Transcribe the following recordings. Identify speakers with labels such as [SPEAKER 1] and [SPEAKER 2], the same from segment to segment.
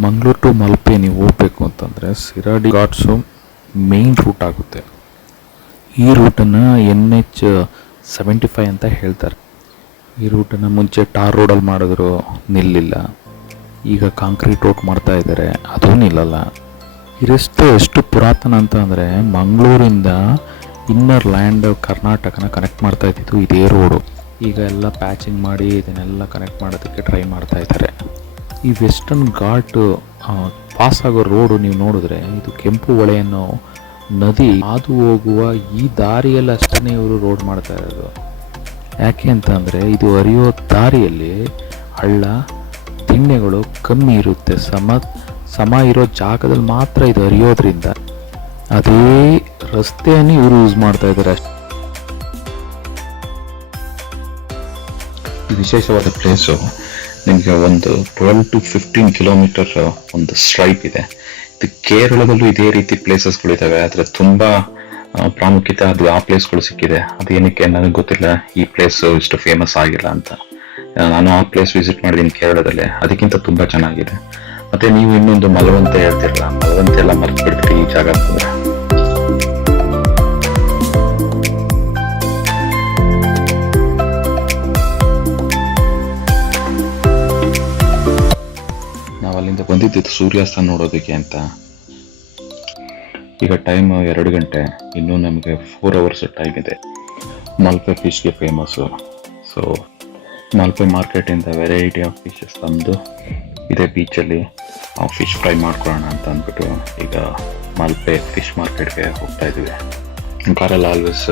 [SPEAKER 1] Mangaluru to Malpe ನೀವು ಹೋಗ್ಬೇಕು ಅಂತಂದರೆ ಸಿರಾಡಿ ಘಾಟ್ಸು ಮೇಯ್ನ್ ರೂಟ್ ಆಗುತ್ತೆ. ಈ ರೂಟನ್ನು ಎನ್ ಎಚ್ ಸೆವೆಂಟಿ ಫೈವ್ ಅಂತ ಹೇಳ್ತಾರೆ. ಈ ರೂಟನ್ನು ಮುಂಚೆ ಟಾರ್ ರೋಡಲ್ಲಿ ಮಾಡಿದ್ರು ನಿಲ್ಲಿಲ್ಲ. ಈಗ ಕಾಂಕ್ರೀಟ್ ರೋಡ್ ಮಾಡ್ತಾ ಇದ್ದಾರೆ, ಅದೂ ನಿಲ್ಲಲ್ಲ. ಈ ರಸ್ತೆ ಎಷ್ಟು ಪುರಾತನ ಅಂತ ಅಂದರೆ ಮಂಗಳೂರಿಂದ ಇನ್ನರ್ ಲ್ಯಾಂಡ್ ಕರ್ನಾಟಕನ ಕನೆಕ್ಟ್ ಮಾಡ್ತಾ ಇದ್ದಿದ್ದು ಇದೇ ರೋಡು ಈಗ ಎಲ್ಲ ಪ್ಯಾಚಿಂಗ್ ಮಾಡಿ ಇದನ್ನೆಲ್ಲ ಕನೆಕ್ಟ್ ಮಾಡೋದಕ್ಕೆ ಟ್ರೈ ಮಾಡ್ತಾ ಇದ್ದಾರೆ. ಈ ವೆಸ್ಟರ್ನ್ ಘಾಟ್ ಪಾಸ್ ಆಗೋ ರೋಡು ನೀವು ನೋಡಿದ್ರೆ, ಇದು ಕೆಂಪು ಹೊಳೆಯನ್ನು ನದಿ ಹಾದು ಹೋಗುವ ಈ ದಾರಿಯಲ್ಲಿ ಅಷ್ಟೇ ಇವರು ರೋಡ್ ಮಾಡ್ತಾ ಇರೋದು. ಯಾಕೆ ಅಂತ ಅಂದರೆ, ಇದು ಹರಿಯೋ ದಾರಿಯಲ್ಲಿ ಹಳ್ಳ ತಿಣ್ಣೆಗಳು ಕಮ್ಮಿ ಇರುತ್ತೆ. ಸಮ ಸಮ ಇರೋ ಜಾಗದಲ್ಲಿ ಮಾತ್ರ ಇದು ಹರಿಯೋದ್ರಿಂದ ಅದೇ ರಸ್ತೆಯನ್ನು ಇವರು ಯೂಸ್ ಮಾಡ್ತಾ ಇದ್ದಾರೆ ಅಷ್ಟೇ.
[SPEAKER 2] ವಿಶೇಷವಾದ ಪ್ಲೇಸು ನಿಮಗೆ ಒಂದು ಟ್ವೆಲ್ ಟು ಫಿಫ್ಟೀನ್ ಕಿಲೋಮೀಟರ್ ಒಂದು ಸ್ಟ್ರೈಪ್ ಇದೆ. ಇದು ಕೇರಳದಲ್ಲೂ ಇದೇ ರೀತಿ ಪ್ಲೇಸಸ್ಗಳಿದ್ದಾವೆ ಆದರೆ ತುಂಬ ಪ್ರಾಮುಖ್ಯತೆ ಅದು ಆ ಪ್ಲೇಸ್ಗಳು ಸಿಕ್ಕಿದೆ. ಅದೇನಕ್ಕೆ ನನಗೆ ಗೊತ್ತಿಲ್ಲ. ಈ ಪ್ಲೇಸ್ ಇಷ್ಟು ಫೇಮಸ್ ಆಗಿಲ್ಲ ಅಂತ. ನಾನು ಆ ಪ್ಲೇಸ್ ವಿಸಿಟ್ ಮಾಡಿದ್ದೀನಿ ಕೇರಳದಲ್ಲೇ. ಅದಕ್ಕಿಂತ ತುಂಬ ಚೆನ್ನಾಗಿದೆ. ಮತ್ತೆ ನೀವು ಇನ್ನೊಂದು ಮಲವಂತ ಹೇಳ್ತಿರಲ್ಲ. ಮಲವಂತೆ ಎಲ್ಲ ಮರ್ತು ಬಿಡ್ತೀರಿ ಈ ಜಾಗ ಅಲ್ಲಿಂದ ಸೂರ್ಯಾಸ್ತ ನೋಡೋದಕ್ಕೆ ಅಂತ. ಈಗ ಟೈಮ್ ಎರಡು ಗಂಟೆ, ಇನ್ನೂ ನಮಗೆ ಫೋರ್ ಅವರ್ಸ್ ಟೈಮ್ ಇದೆ ಮಲ್ಪೆ ಫಿಶ್ಗೆ ಫೇಮಸ್ಸು ಸೊ ಮಲ್ಪೆ ಮಾರ್ಕೆಟಿಂದ ವೆರೈಟಿ ಆಫ್ ಫಿಶಸ್ ತಂದು ಇದೇ ಬೀಚಲ್ಲಿ ಫಿಶ್ ಫ್ರೈ ಮಾಡ್ಕೊಳ್ಳೋಣ ಅಂತ ಅಂದ್ಬಿಟ್ಟು ಈಗ ಮಲ್ಪೆ ಫಿಶ್ ಮಾರ್ಕೆಟ್ಗೆ ಹೋಗ್ತಾ ಇದ್ದೀವಿ ಕಾರಲ್ಲಿ ಆಲ್ವೇಸ್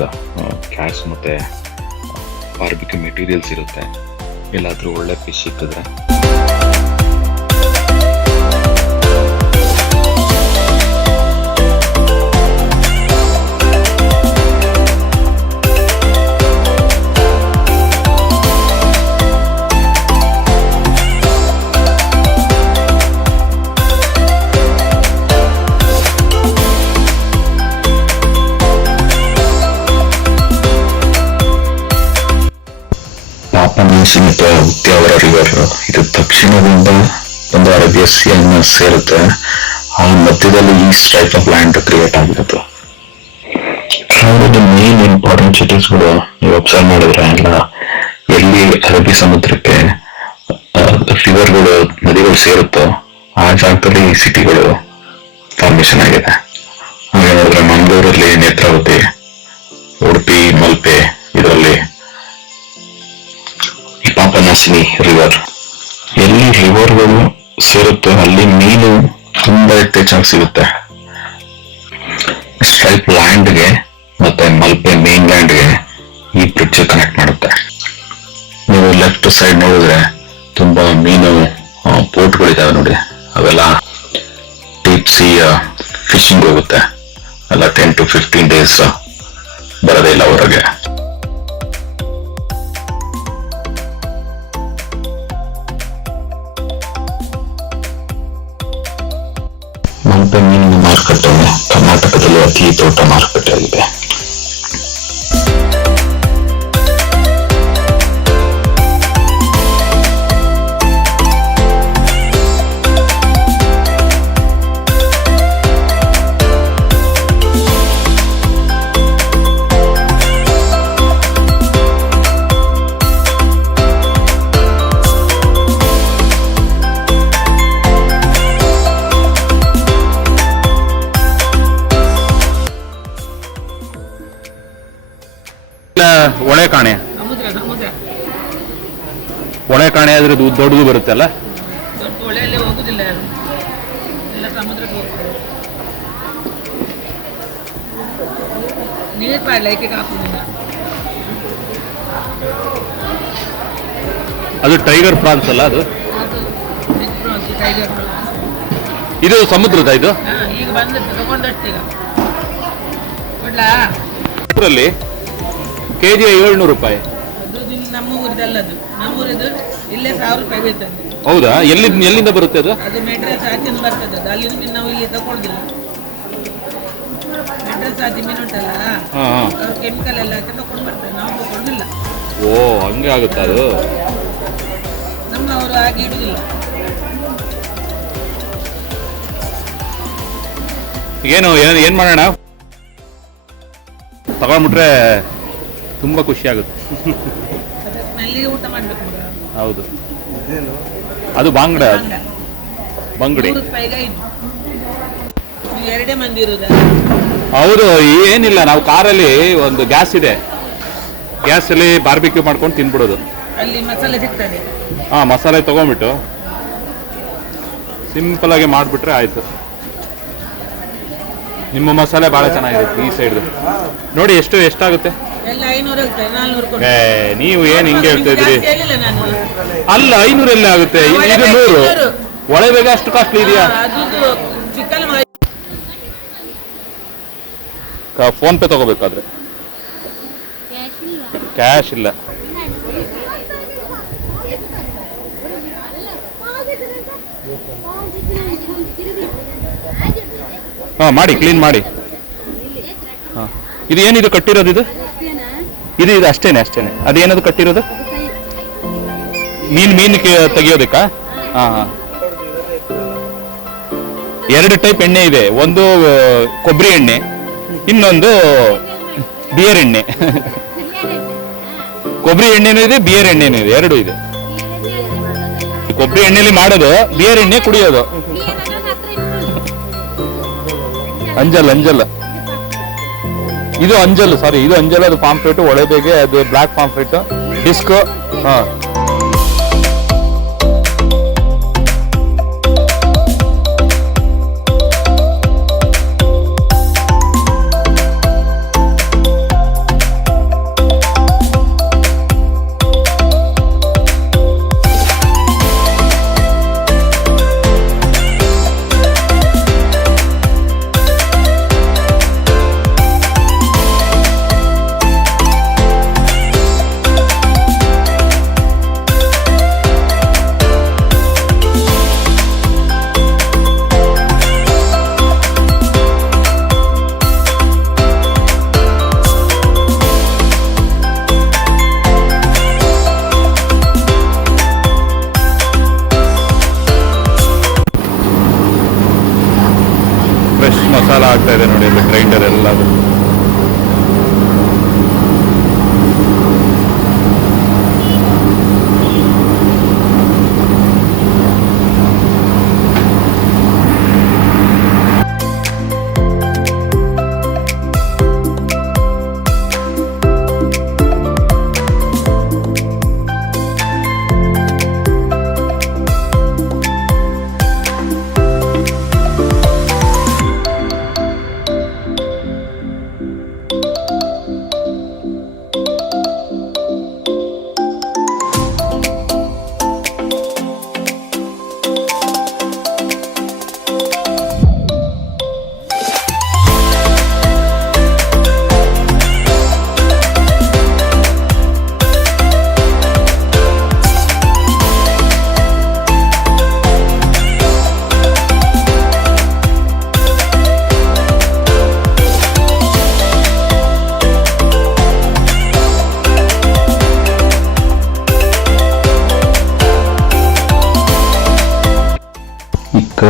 [SPEAKER 2] ಕ್ಯಾಶ್ ಮತ್ತು ಬಾರ್ಬಿಕ್ಯೂ ಮೆಟೀರಿಯಲ್ಸ್ ಇರುತ್ತೆ. ಎಲ್ಲಾದರೂ ಒಳ್ಳೆ ಫಿಶ್ ಸಿಕ್ಕಿದ್ರೆ ಮತ್ತು ಉದ್ಯಾವರ ರಿವರ್ ಇದು ದಕ್ಷಿಣದಿಂದ ಒಂದು ಅರೇಬಿಯಾ ಸಿಯನ್ನು ಸೇರುತ್ತೆ. ಆ ಮಧ್ಯದಲ್ಲಿ ಈ ಟೈಪ್ ಆಫ್ ಲ್ಯಾಂಡ್ ಕ್ರಿಯೇಟ್ ಆಗಿರುತ್ತೆ ಮೇನ್ ಇಂಪಾರ್ಟೆಂಟ್ ಸಿಟೀಸ್ಗಳು ನೀವು ಅಬ್ಸರ್ವ್ ಮಾಡಿದ್ರೆ ಎಲ್ಲ ಎಲ್ಲಿ ಅರಬ್ಬಿ ಸಮುದ್ರಕ್ಕೆ ರಿವರ್ಗಳು ನದಿಗಳು ಸೇರುತ್ತೋ ಆ ಜಾಗದಲ್ಲಿ ಈ ಸಿಟಿಗಳು ಫಾರ್ಮೇಶನ್ ಆಗಿದೆ. ಹಾಗೆ ನೋಡಿದ್ರೆ ಮಂಗಳೂರಲ್ಲಿ ನೇತ್ರಾವತಿ, ಉಡುಪಿ, ಮಲ್ಪೆ ಈ ರಿವರ್ ಎಲ್ಲಿ ರಿವರ್ಗಳು ಸೇರುತ್ತೋ, ಅಲ್ಲಿ ಮೀನು ತುಂಬಾ ಹೆಚ್ಚಾಗಿ ಸಿಗುತ್ತೆ. ಸ್ಟ್ರೈಪ್ ಲ್ಯಾಂಡ್ಗೆ ಮತ್ತೆ ಮಲ್ಪೆ ಮೇನ್ ಲ್ಯಾಂಡ್ಗೆ ಈ ಬ್ರಿಡ್ಜ್ ಕನೆಕ್ಟ್ ಮಾಡುತ್ತೆ. ನೀವು ಲೆಫ್ಟ್ ಸೈಡ್ ನೋಡಿದ್ರೆ ತುಂಬಾ ಮೀನು ಬೋಟ್ಗಳಿದಾವೆ ನೋಡಿ. ಅವೆಲ್ಲ ಡೀಪ್ ಸಿ ಫಿಶಿಂಗ್ ಹೋಗುತ್ತೆ. ಅಲ್ಲ ಟೆನ್ ಟು ಫಿಫ್ಟೀನ್ ಡೇಸ್ ಬರೋದೇ ಇಲ್ಲ ಹೊರಗೆ. ಮಲ್ಪೆ ಮೀನಿನ ಮಾರುಕಟ್ಟೆ ಕರ್ನಾಟಕದಲ್ಲಿ ಅತಿ ದೊಡ್ಡ ಮಾರುಕಟ್ಟೆ
[SPEAKER 3] ಇದು ದೊಡ್ಡದು ಬರುತ್ತಲ್ಲ
[SPEAKER 4] ಹೊಳೆಯಲ್ಲಿ ಹೋಗುದಿಲ್ಲ ಯಾರು? ಎಲ್ಲ ಸಮುದ್ರಕ್ಕೆ ಹೋಗ್ತಾರೆ. ನೀರು ಪಾಡಲ ಏಕೆ ಹಾಕುದಿಲ್ಲ
[SPEAKER 3] ಅದು ಟೈಗರ್ ಪ್ರಾನ್ಸ್ ಅಲ್ಲ ಅದು?
[SPEAKER 4] ಅದು ಬಿಗ್ ಪ್ರಾನ್ಸ್ ಟೈಗರ್ ಪ್ರಾನ್ಸ್.
[SPEAKER 3] ಇದು ಸಮುದ್ರದ ಇದು?
[SPEAKER 4] ಹಾ ಈಗ ಬಂದಿತ್ತು ತಗೊಂಡಷ್ಟು ಈಗ. ಕೊಡ್ಲಾ?
[SPEAKER 3] ಇದರಲ್ಲಿ ಕೆ ಜಿ ಏಳ್ನೂರು ರೂಪಾಯಿ.
[SPEAKER 4] ಅದು ಇಲ್ಲಿ ನಮ್ಮ ಊರಿದಲ್ಲದು ನಮ್ಮ ಊರಿದು ಇಲ್ಲೇ ಸಾವಿರ ರೂಪಾಯಿ ಬೀಳ್ತದೆ.
[SPEAKER 3] ಹೌದಾ? ಎಲ್ಲಿ ಎಲ್ಲಿಂದ ಬರುತ್ತೆ ಅದು?
[SPEAKER 4] ಅದು ಮೆಟ್ರೆಸ್ ಆಚೆಯಿಂದ ಬರ್ತದೆ. ಅದು ಅಲ್ಲಿಂದ ನಾವು ಇಲ್ಲಿ ತಗೊಳ್ದಿಲ್ಲ. ಮೆಟ್ರೆಸ್ ಆಚೆ ಮೀನು ಉಂಟಲ್ಲ
[SPEAKER 3] ಹಾ ಹಾ.
[SPEAKER 4] ಅವ್ರು ಕೆಮಿಕಲ್ ಎಲ್ಲ ಹಾಕಿ ತಗೊಂಡು ಬರ್ತಾರೆ ನಾವು ತಗೊಂಡಿಲ್ಲ.
[SPEAKER 3] ಓ ಹಂಗೆ ಆಗುತ್ತಾ ಅದು?
[SPEAKER 4] ನಮ್ಮವರು ಹಾಗೆ ಇಡುದಿಲ್ಲ.
[SPEAKER 3] ಏನು ಏನು ಏನು ಮಾಡೋಣ? ತಗೊಂಡ್ಬಿಟ್ರೆ ತುಂಬ ಖುಷಿ ಆಗುತ್ತೆ.
[SPEAKER 4] ಅದ್ರ ಸ್ಮೆಲ್ಲಿಗೆ ಊಟ ಮಾಡ್ಬೇಕು
[SPEAKER 3] ಹೌದು. ಅದು ಬಾಂಗ್ಡ ಅದು. ಬಂಗಡಿ. ಹೌದು ಏನಿಲ್ಲ. ನಾವು ಕಾರಲ್ಲಿ ಒಂದು ಗ್ಯಾಸ್ ಇದೆ. ಗ್ಯಾಸಲ್ಲಿ ಬಾರ್ಬಿಕ್ಯೂ ಮಾಡ್ಕೊಂಡು ತಿನ್ಬಿಡೋದು. ಹಾಂ ಮಸಾಲೆ ತೊಗೊಂಬಿಟ್ಟು ಸಿಂಪಲ್ ಆಗಿ ಮಾಡಿಬಿಟ್ರೆ ಆಯಿತು. ನಿಮ್ಮ ಮಸಾಲೆ ಭಾಳ ಚೆನ್ನಾಗಿದೆ ಈ ಸೈಡ್ದು ನೋಡಿ ಎಷ್ಟು ಎಷ್ಟಾಗುತ್ತೆ. ಏ ನೀವು ಏನು ಹಿಂಗೆ ಹೇಳ್ತಾ ಇದ್ರಿ ಅಲ್ಲ ಐನೂರಲ್ಲಿ ಆಗುತ್ತೆ. ಇದು ನೂರು.
[SPEAKER 4] ಒಳಬೇಗ
[SPEAKER 3] ಒಳೆ ಬೇಗ ಅಷ್ಟು ಕಾಸ್ಟ್ಲಿ ಇದೆಯಾ? ಫೋನ್ ಪೇ ತಗೋಬೇಕಾದ್ರೆ. ಕ್ಯಾಶ್ ಇಲ್ಲ. ಹಾ ಮಾಡಿ ಕ್ಲೀನ್ ಮಾಡಿ. ಹಾ. ಇದು ಏನಿದು ಕಟ್ಟಿರೋದು ಇದು? ಇದು ಇದು ಅಷ್ಟೇನೆ ಅಷ್ಟೇನೆ. ಅದೇನದು ಕಟ್ಟಿರೋದು? ಮೀನ್ ಮೀನ್ ತೆಗಿಯೋದಕ್ಕಾ? ಎರಡು ಟೈಪ್ ಎಣ್ಣೆ ಇದೆ. ಒಂದು ಕೊಬ್ಬರಿ ಎಣ್ಣೆ, ಇನ್ನೊಂದು ಬಿಯರ್ ಎಣ್ಣೆ. ಕೊಬ್ಬರಿ ಎಣ್ಣೆನೂ ಇದೆ, ಬಿಯರ್ ಎಣ್ಣೆನೂ ಇದೆ. ಎರಡು ಇದೆ. ಕೊಬ್ಬರಿ ಎಣ್ಣೆಲಿ ಮಾಡೋದು, ಬಿಯರ್ ಎಣ್ಣೆ ಕುಡಿಯೋದು. ಅಂಜಲ್ ಅಂಜಲ್. ಇದು ಅಂಜಲ್ ಸಾರಿ ಇದು ಅಂಜಲ್ ಅದು ಪಾಂಪ್ಲೇಟ್ ಒಳಬೇಗೆ ಅದು ಬ್ಲಾಕ್ ಪಾಂಪ್ಲೇಟ್ ಡಿಸ್ಕೋ ಹಾ.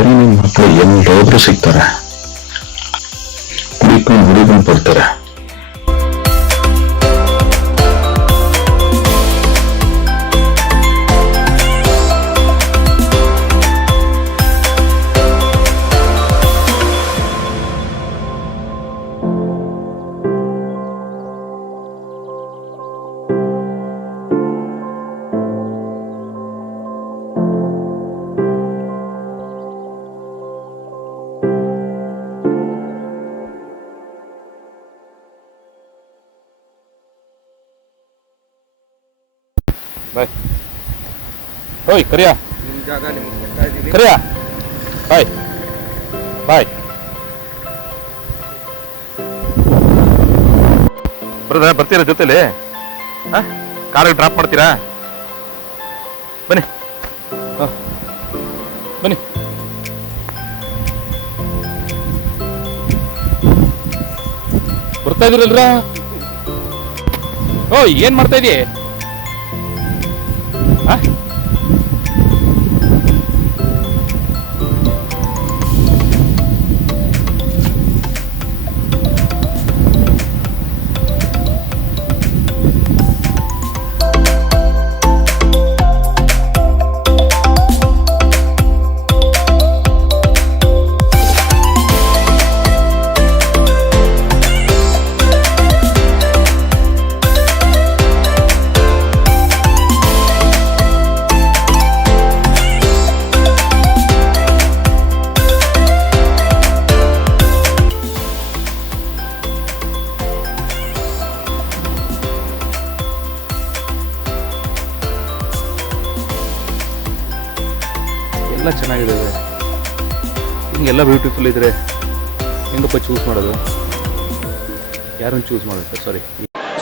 [SPEAKER 2] ಈ ಕರಿ ನಿಮ್ ಮಕ್ಕಳು ಎಲ್ಲೋದ್ರು ಸಿಗ್ತಾರೆ ಹುಡಿಕೊಂಡು ಹುಡಿಕೊಂಡು ಬರ್ತಾರೆ
[SPEAKER 3] ಓಯ್ ಕರಿಯಾ ಕರಿಯಾ ಬಾಯ್ ಬಾಯ್ ಬರ್ತಾರೆ ಬರ್ತೀರಾ ಜೊತೆಲಿ? ಹಾಂ? ಕಾರಿಗೆ ಡ್ರಾಪ್ ಮಾಡ್ತೀರಾ? ಬನ್ನಿ. ಹಾ. ಬನ್ನಿ. ಬರ್ತಾ ಇದೀರಲ್ರ ಓ, ಏನ್ ಮಾಡ್ತಾ ಇದೀಯ? ಹಿಂಗೆಲ್ಲ ಬ್ಯೂಟಿಫುಲ್ ಇದ್ರೆ ಹೆಂಗಪ್ಪ ಚೂಸ್ ಮಾಡೋದು? ಯಾರನ್ನು ಚೂಸ್ ಮಾಡೋದು? ಸಾರಿ.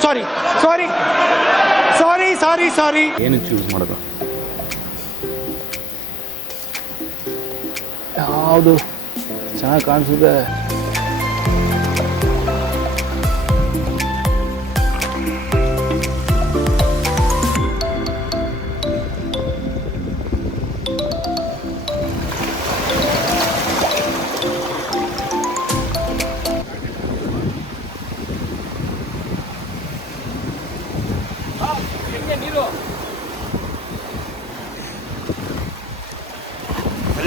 [SPEAKER 5] ಸಾರಿ ಸಾರಿ ಸಾರಿ ಸಾರಿ ಸಾರಿ
[SPEAKER 3] ಏನು ಚೂಸ್ ಮಾಡೋದು? ಯಾವುದು? ಚೆನ್ನಾಗಿ ಕಾಣಿಸಿದೆ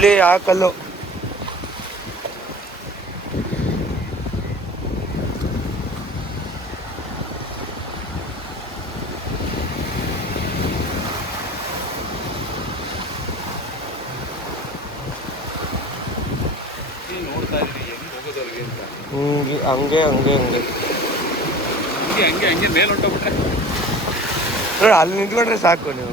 [SPEAKER 5] ಅಲ್ಲಿ ಆ ಕಲ್ಲು ಹಂಗೆ ಹಂಗೆ ಹಂಗೆ ಹಂಗೆ.
[SPEAKER 3] ಹಂಗೆ ಹಂಗೆ ಹಂಗೆ ಮೇಲೆ ಹೊಂಟೋಗ್ಬಿಟ್ರೆ.
[SPEAKER 5] ನೋಡಿ ಅಲ್ಲಿ ನಿಂತ್ಕೊಂಡ್ರೆ ಸಾಕು ನೀವು.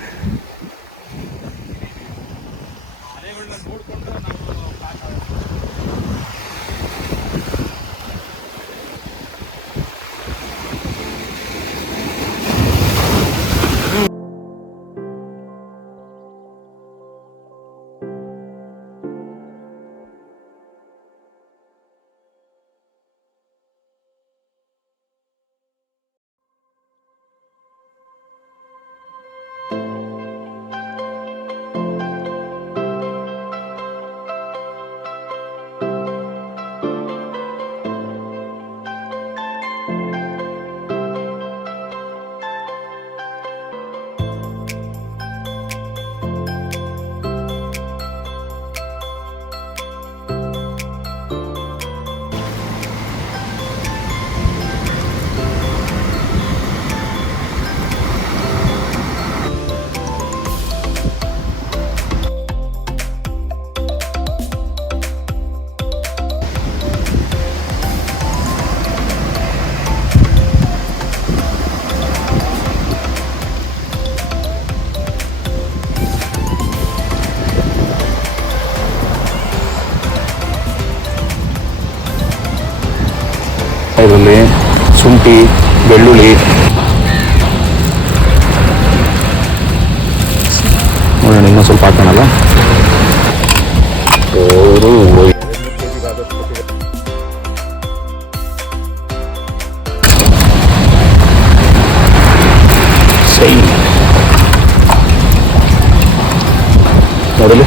[SPEAKER 2] ನೋಡಲಿ.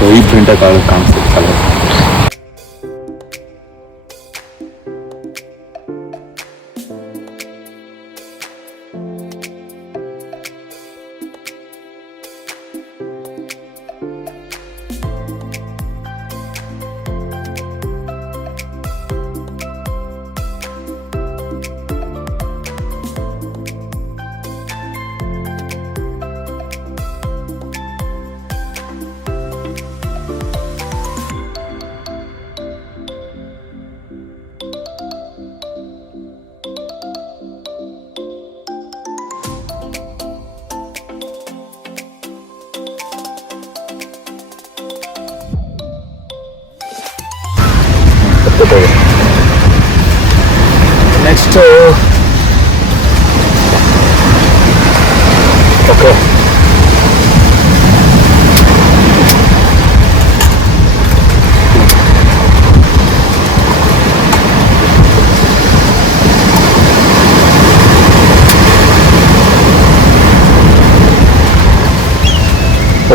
[SPEAKER 2] ವೈಟ್ ಪ್ರಿಂಟಾಗಿ ಕಾಣಿಸ್ತದೆ ಕಲರ್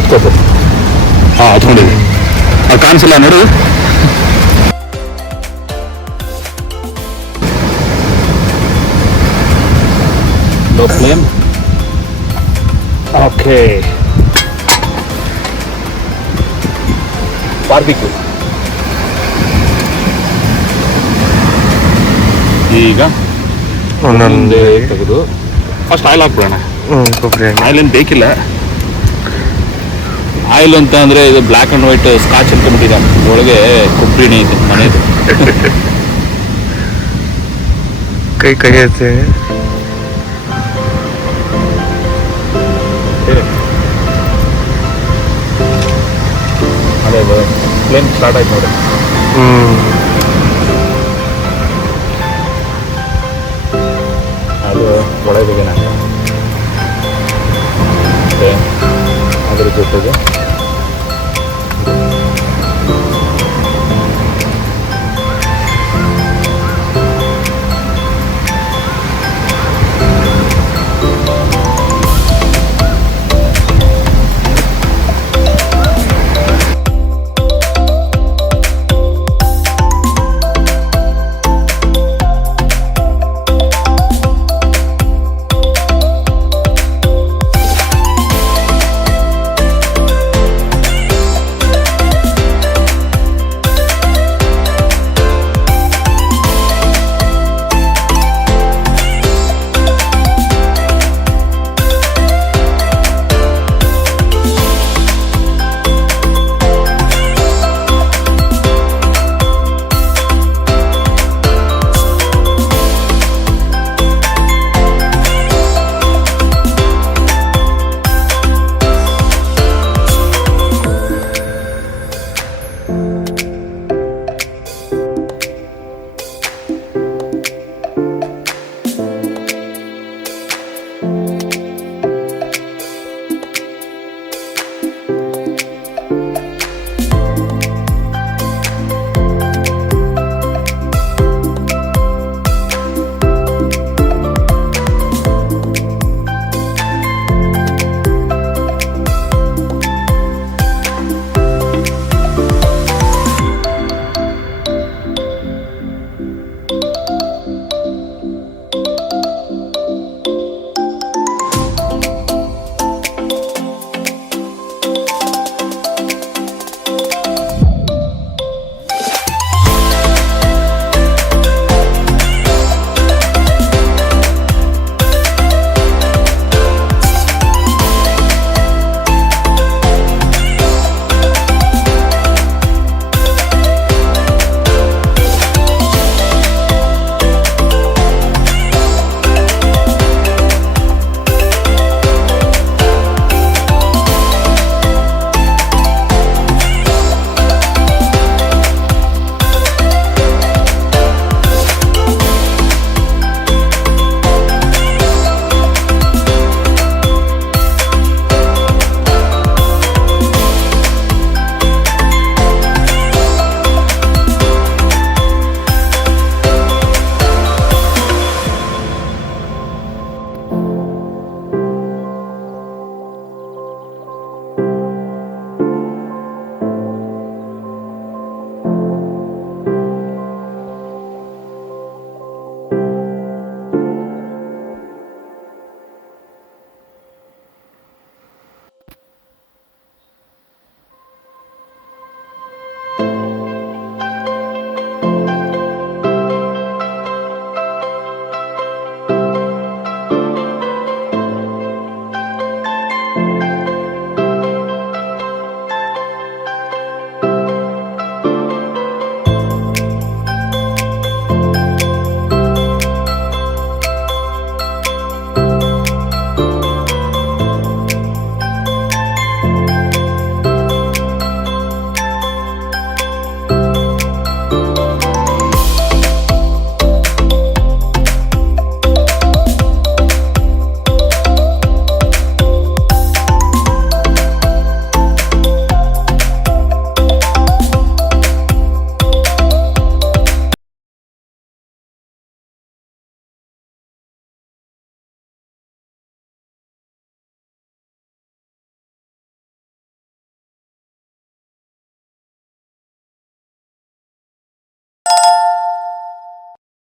[SPEAKER 3] ಒಪ್ಕೋದು ಹಾಂ ಹತ್ಕೊಂಡಿದ್ವಿ ಅದು ಕಾಣಿಸಿಲ್ಲ ನೋಡು. ಲೋ ಫ್ಲೇಮ್ ಓಕೆ ಬಾರ್ಬಿಕ್ಯೂ ಈಗ ಒಂದೊಂದು ತೆಗೆದು. First oil ಹಾಕ್ಬಿಡೋಣ. ಆಯಿಲ್ ಏನು ಬೇಕಿಲ್ಲ. ಆಯಿಲ್ ಅಂತ ಅಂದರೆ ಇದು ಬ್ಲ್ಯಾಕ್ ಆ್ಯಂಡ್ ವೈಟ್ ಸ್ಕಾಚ್ ಅಂತ ಬಿಟ್ಟಿದೆ. ಒಳಗೆ ಕೊಬ್ಬರಿನೇ ಇದೆ ಮನೆಯದು
[SPEAKER 5] ಕೈ ಕೈ ಐತೆ
[SPEAKER 3] ಅದೇ ಪ್ಲೇನ್ ಸ್ಟಾರ್ಟ್ ಆಯ್ತು ನೋಡಿ.
[SPEAKER 5] ಹ್ಞೂ
[SPEAKER 3] ಒಳಗೆ ಮತ್ತೆ ಅದ್ರ ಜೊತೆಗೆ